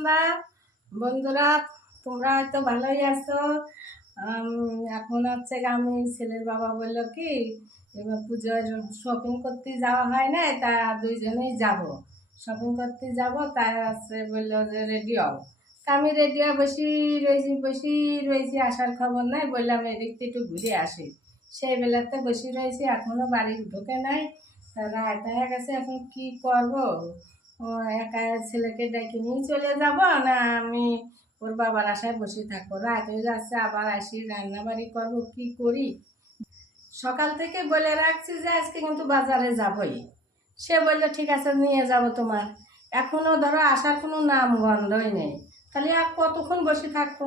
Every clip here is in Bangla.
সন্ধ্যা বন্ধুরা, তোমরা হয়তো ভালোই আছো। এখন হচ্ছে আমি ছেলের বাবা বলল কি, এবার পুজোর শপিং করতে যাওয়া হয় না, তা দুইজনেই যাব। শপিং করতে যাব তাই আছে বলল যে রেডি হও। তা আমি রেডি হয়ে বসি রয়েছি বসি রয়েছি, আসার খবর নাই, বললাম এদিক থেকে একটু ঘুরে আসি। সেই বেলাতে বসে রয়েছি এখনও বাড়ি ঢোকে নাই। তা রাত হয়ে গেছে, এখন কি করব? ও, একা ছেলেকে ডেকে নিয়ে চলে যাব না আমি ওর বাবার আশায় বসে থাকব। রাত হয়ে যাচ্ছে, আবার আসি রান্না বাড়ি করব, কি করি? সকাল থেকে বলে রাখছি যে আজকে কিন্তু বাজারে যাবই। সে বলল, ঠিক আছে, নিয়ে যাব তোমার। এখনও ধরো আসার কোনো নাম গন্ধই নেই। তাহলে আর কতক্ষণ বসে থাকব?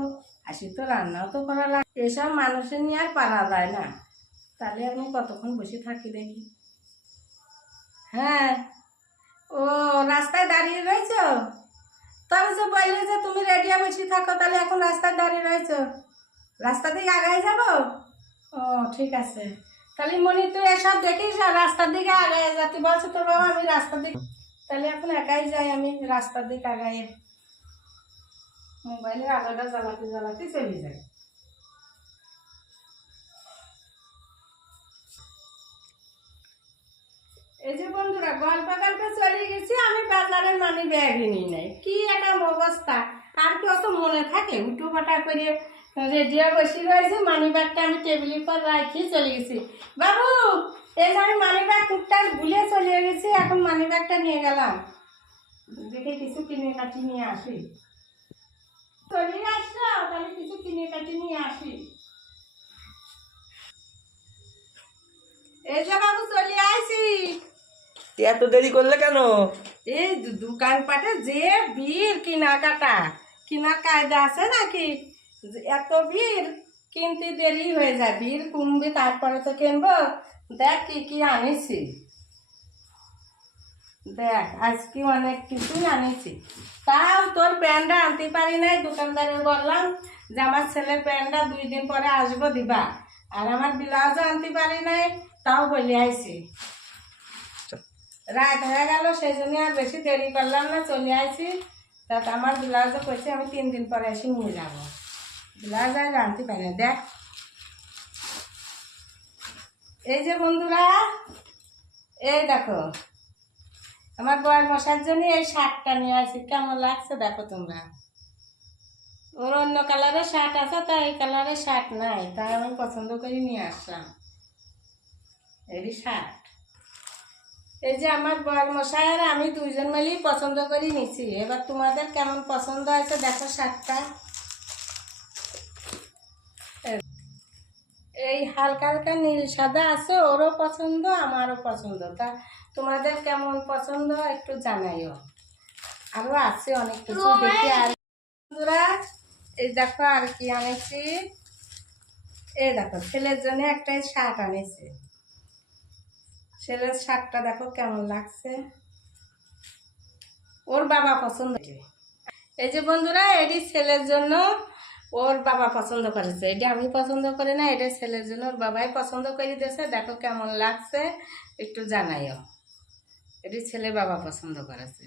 আসি তো, রান্নাও তো করা লাগে। এসব মানুষের নিয়ে আর পারা যায় না। তাহলে আমি কতক্ষণ বসে থাকি দেখি? হ্যাঁ ও রাস্তায় দাঁড়িয়ে রয়েছো? তবে যে বললে যে তুমি রেডিও বসে থাকো, তাহলে এখন রাস্তায় দাঁড়িয়ে রয়েছো। রাস্তা দিকে আগায় যাব? ও, ঠিক আছে। তাহলে মনি, তুই এসব দেখিস রাস্তার দিকে আগায় যাতে বলছো তোর বাবা, আমি রাস্তার দিকে তাহলে এখন একাই যাই আমি রাস্তার দিকে আগায়। মোবাইলের আলোটা জ্বালাতে জ্বালাতে চলে যাই। এই যে বন্ধুরা গল্প গল্প চলে গেছি, আমি বাজারে মানি ব্যাগই নিই নাই। কি একটা অবস্থা? আর কি অত মনে থাকে, উঠো পাটা করে রেডিও বসে রয়েছে, মানি ব্যাগটা আমি টেবিলের পর রাখি চলে গেছি। বাবু, এই যে আমি মানি ব্যাগ টুকটা ভুলে চলে গেছি, এখন মানি ব্যাগটা নিয়ে গেলাম। দেখে কিছু কিনে কাটি নিয়ে আসি। চলে আসছো? তাহলে কিছু কিনে কাটি নিয়ে আসি। এই যে এত দেরি করলে কেন? এই দোকানপাটে যে ভিড় কেনাকাটা। কেনার কায়দা আছে নাকি? এত ভিড়, কিনতে দেরি হয়ে যায়। ভিড় কমবে, তারপরে তো কিনবো। দেখ কি কি আনিছি। দেখ, আজকে অনেক কিছুই আনিছি। তাও তোর প্যান্টটা আনতে পারি নাই, দোকানদারের বললাম যে আমার ছেলের প্যান্টটা দুই দিন পরে আসব দিবা। আর আমার ব্লাউজও আনতে পারি নাই, তাও বলে আইছি। রাত হয়ে গেল, সেই জন্য আর বেশি দেরি করলাম না, চলে আসি তাতে আমার ব্লাউজও করছি আমি তিন দিন পরে এসে নিয়ে যাব। ব্লাউজ আর আনতে পারি না দেখ। এই যে বন্ধুরা, এই দেখো, আমার বয়ের মশার জন্য এই শার্টটা নিয়ে আসি কেমন লাগছে দেখো তোমরা। ওর অন্য কালারের শার্ট আছে তা এই কালারের শার্ট নাই, তাই আমি পছন্দ করে নিয়ে আসলাম। এরই শার্ট। এই যে আমার বর মশাই আর আমি দুইজন মিলেই পছন্দ করে নিছি। এবার তোমাদের কেমন পছন্দ হয়েছে দেখো শার্টটা এই হালকা হালকা নীল সাদা আছে ওরও পছন্দ আমারও পছন্দ। তা তোমাদের কেমন পছন্দ একটু জানাইও। আরও আছে অনেক কিছু দেখি আর বন্ধুরা এই দেখো আর কি আনেছি। এই দেখো ছেলের জন্য একটা শার্ট আনেছি। ছেলের শার্টটা দেখো কেমন লাগছে। ওর বাবা পছন্দ এই যে বন্ধুরা, এটি ছেলের জন্য ওর বাবা পছন্দ করেছে। এটা আমি পছন্দ করি না, এটা ছেলের জন্য ওর বাবাই পছন্দ করে দিয়েছে। দেখো কেমন লাগছে, একটু জানাইও। এটি ছেলে বাবা পছন্দ করেছে।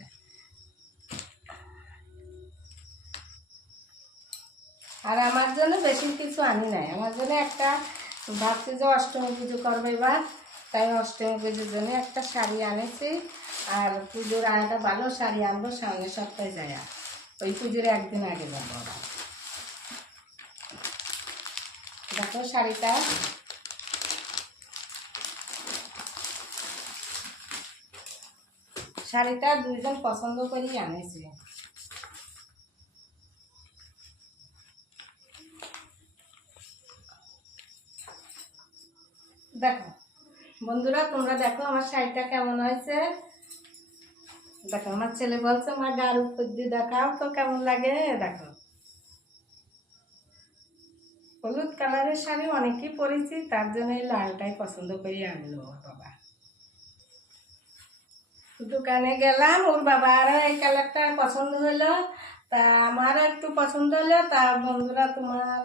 আর আমার জন্য বেশি কিছু আনি নাই। আমার জন্য একটা ভাবছি যে অষ্টমী পুজো করবে এবার। তাই অষ্টমী পুজোর জন্য একটা শাড়ি আনেছি আর পুজোর আর একটা ভালো শাড়ি আনব সামনের সপ্তাহে যায় ওই পুজোর একদিন আগে যাব দেখো শাড়িটা। শাড়িটা দুইজন পছন্দ করেই আনেছি। দেখো। বন্ধুরা, তোমরা দেখো আমার শাড়িটা কেমন হয়েছে। দেখো, আমার ছেলে বলছে আমার গার উপর দিয়ে দেখাও তো কেমন লাগে। দেখো। হলুদ কালারের শাড়ি অনেকেই পরেছি, তার জন্য এই লালটাই পছন্দ করি আনলো ওর বাবা। দোকানে গেলাম, ওর বাবা আরও এই কালারটা পছন্দ হলো। তা আমারও একটু পছন্দ হলো। তা বন্ধুরা, তোমার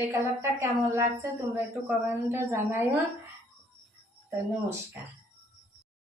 এই কালারটা কেমন লাগছে তোমরা একটু কমেন্টে জানাইও। নমস্কার